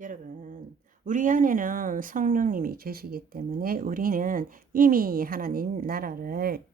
여러분, 우리 안에는 성령님이 계시기 때문에 우리는 이미 하나님 나라를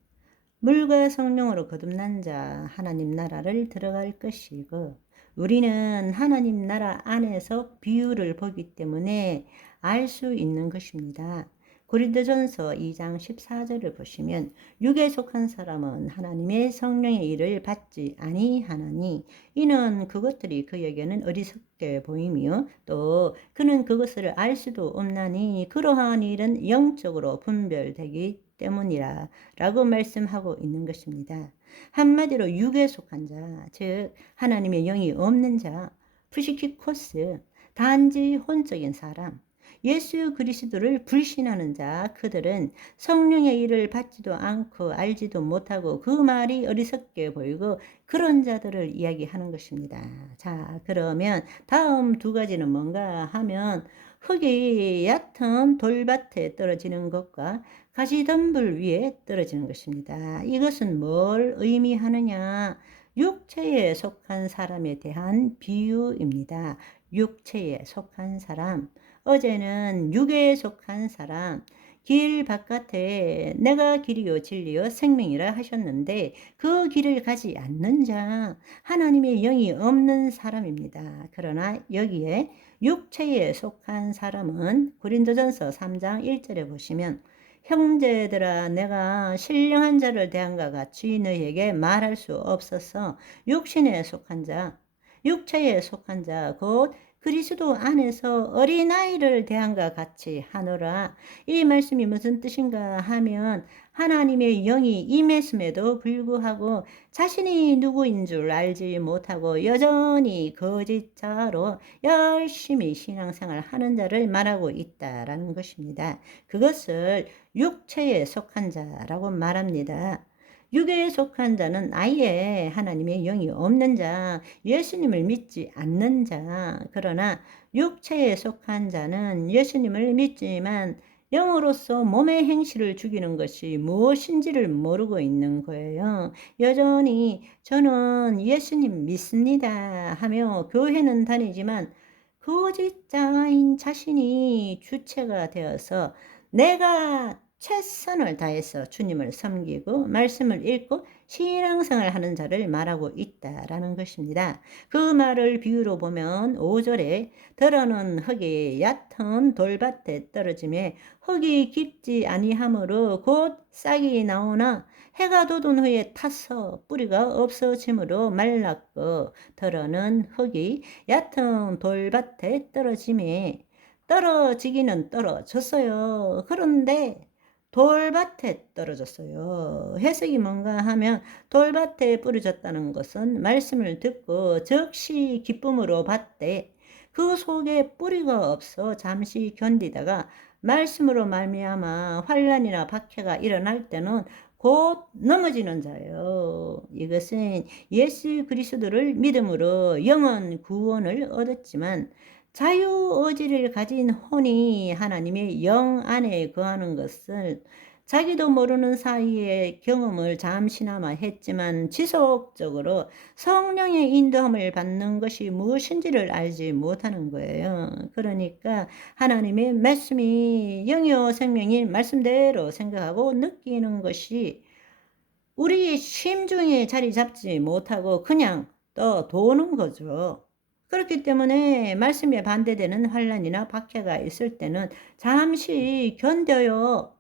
물과 성령으로 거듭난 자 하나님 나라를 들어갈 것이고 우리는 하나님 나라 안에서 비유를 보기 때문에 알 수 있는 것입니다. 고린도전서 2장 14절을 보시면 육에 속한 사람은 하나님의 성령의 일을 받지 아니하나니 이는 그것들이 그에게는 어리석게 보이며 또 그는 그것을 알 수도 없나니 그러한 일은 영적으로 분별되기 때문이라 라고 말씀하고 있는 것입니다. 한마디로 육에 속한 자, 즉 하나님의 영이 없는 자, 푸시키코스, 단지 혼적인 사람, 예수 그리스도를 불신하는 자, 그들은 성령의 일을 받지도 않고 알지도 못하고 그 말이 어리석게 보이고 그런 자들을 이야기하는 것입니다. 자, 그러면 다음 두 가지는 뭔가 하면 흙이 얕은 돌밭에 떨어지는 것과 가시덤불 위에 떨어지는 것입니다. 이것은 뭘 의미하느냐? 육체에 속한 사람에 대한 비유입니다. 육체에 속한 사람. 어제는 육에 속한 사람. 길 바깥에 내가 길이요 진리요 생명이라 하셨는데 그 길을 가지 않는 자, 하나님의 영이 없는 사람입니다. 그러나 여기에 육체에 속한 사람은 고린도전서 3장 1절에 보시면 형제들아 내가 신령한 자를 대한과 같이 너희에게 말할 수 없어서 육신에 속한 자, 육체에 속한 자, 곧 그리스도 안에서 어린아이를 대한과 같이 하노라. 이 말씀이 무슨 뜻인가 하면 하나님의 영이 임했음에도 불구하고 자신이 누구인 줄 알지 못하고 여전히 거짓자로 열심히 신앙생활 하는 자를 말하고 있다라는 것입니다. 그것을 육체에 속한 자라고 말합니다. 육에 속한 자는 아예 하나님의 영이 없는 자, 예수님을 믿지 않는 자. 그러나 육체에 속한 자는 예수님을 믿지만 영으로서 몸의 행실을 죽이는 것이 무엇인지를 모르고 있는 거예요. 여전히 저는 예수님 믿습니다 하며 교회는 다니지만 거짓자인 자신이 주체가 되어서 내가 최선을 다해서 주님을 섬기고 말씀을 읽고 신앙생활 하는 자를 말하고 있다라는 것입니다. 그 말을 비유로 보면 5절에 더러는 흙이 얕은 돌밭에 떨어짐에 흙이 깊지 아니하므로 곧 싹이 나오나 해가 돋은 후에 타서 뿌리가 없어지므로 말랐고 더러는 흙이 얕은 돌밭에 떨어짐에 떨어지기는 떨어졌어요. 그런데 돌밭에 떨어졌어요. 해석이 뭔가 하면 돌밭에 뿌려졌다는 것은 말씀을 듣고 즉시 기쁨으로 받되 그 속에 뿌리가 없어 잠시 견디다가 말씀으로 말미암아 환난이나 박해가 일어날 때는 곧 넘어지는 자예요. 이것은 예수 그리스도를 믿음으로 영원 구원을 얻었지만 자유의지를 가진 혼이 하나님의 영 안에 거하는 것을 자기도 모르는 사이에 경험을 잠시나마 했지만 지속적으로 성령의 인도함을 받는 것이 무엇인지를 알지 못하는 거예요. 그러니까 하나님의 말씀이 영이요 생명인 말씀대로 생각하고 느끼는 것이 우리 심중에 자리 잡지 못하고 그냥 떠도는 거죠. 그렇기 때문에 말씀에 반대되는 환난이나 박해가 있을 때는 잠시 견뎌요.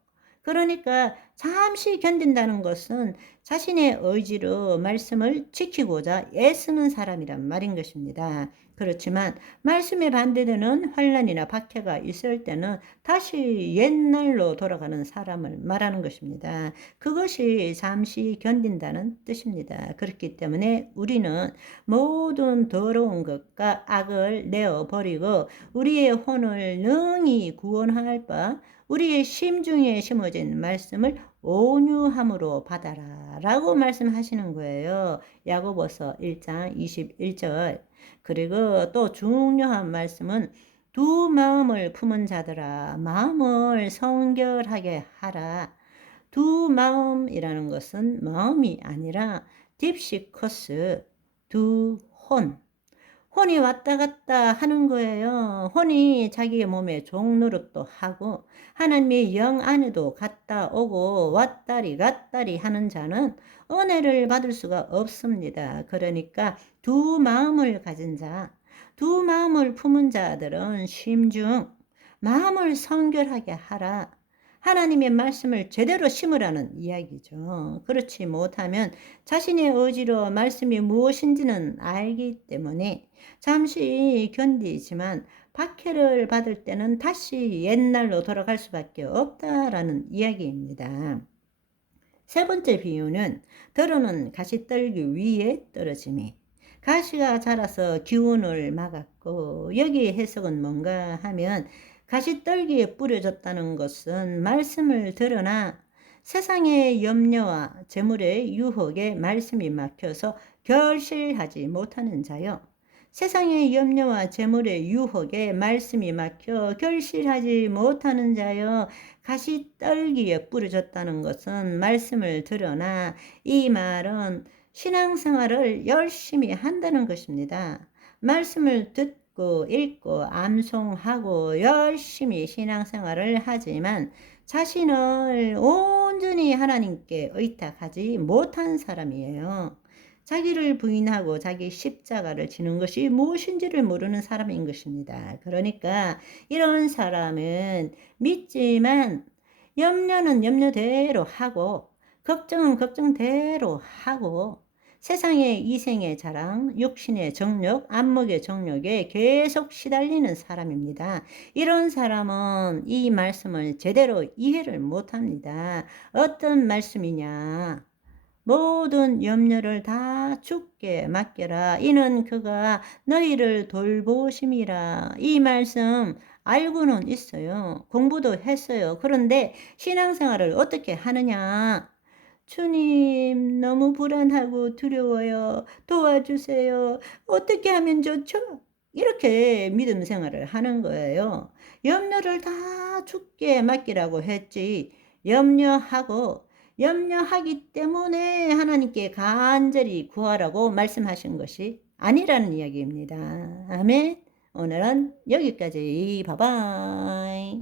그러니까 잠시 견딘다는 것은 자신의 의지로 말씀을 지키고자 애쓰는 사람이란 말인 것입니다. 그렇지만 말씀에 반대되는 환난이나 박해가 있을 때는 다시 옛날로 돌아가는 사람을 말하는 것입니다. 그것이 잠시 견딘다는 뜻입니다. 그렇기 때문에 우리는 모든 더러운 것과 악을 내어버리고 우리의 혼을 능히 구원할 바 우리의 심중에 심어진 말씀을 온유함으로 받아라 라고 말씀하시는 거예요. 야고보서 1장 21절. 그리고 또 중요한 말씀은 두 마음을 품은 자들아 마음을 성결하게 하라. 두 마음이라는 것은 마음이 아니라 딥시커스, 두 혼. 혼이 왔다 갔다 하는 거예요. 혼이 자기의 몸에 종노릇도 하고 하나님의 영 안에도 갔다 오고 왔다리 갔다리 하는 자는 은혜를 받을 수가 없습니다. 그러니까 두 마음을 가진 자, 두 마음을 품은 자들은 심중 마음을 성결하게 하라. 하나님의 말씀을 제대로 심으라는 이야기죠. 그렇지 못하면 자신의 의지로 말씀이 무엇인지는 알기 때문에 잠시 견디지만 박해를 받을 때는 다시 옛날로 돌아갈 수밖에 없다라는 이야기입니다. 세 번째 비유는 더러는 가시떨기 위에 떨어짐이. 가시가 자라서 기운을 막았고, 여기 해석은 뭔가 하면 가시떨기에 뿌려졌다는 것은 말씀을 들으나 세상의 염려와 재물의 유혹에 말씀이 막혀서 결실하지 못하는 자요. 세상의 염려와 재물의 유혹에 말씀이 막혀 결실하지 못하는 자여. 가시떨기에 뿌려졌다는 것은 말씀을 들으나 이 말은 신앙생활을 열심히 한다는 것입니다. 말씀을 듣고 읽고 암송하고 열심히 신앙생활을 하지만 자신을 온전히 하나님께 의탁하지 못한 사람이에요. 자기를 부인하고 자기 십자가를 지는 것이 무엇인지를 모르는 사람인 것입니다. 그러니까 이런 사람은 믿지만 염려는 염려대로 하고 걱정은 걱정대로 하고 세상의 이생의 자랑, 육신의 정욕, 안목의 정욕에 계속 시달리는 사람입니다. 이런 사람은 이 말씀을 제대로 이해를 못합니다. 어떤 말씀이냐? 모든 염려를 다 주께 맡겨라. 이는 그가 너희를 돌보심이라. 이 말씀 알고는 있어요. 공부도 했어요. 그런데 신앙생활을 어떻게 하느냐? 주님, 너무 불안하고 두려워요. 도와주세요. 어떻게 하면 좋죠? 이렇게 믿음 생활을 하는 거예요. 염려를 다 주께 맡기라고 했지. 염려하기 때문에 하나님께 간절히 구하라고 말씀하신 것이 아니라는 이야기입니다. 아멘. 오늘은 여기까지. 바이바이.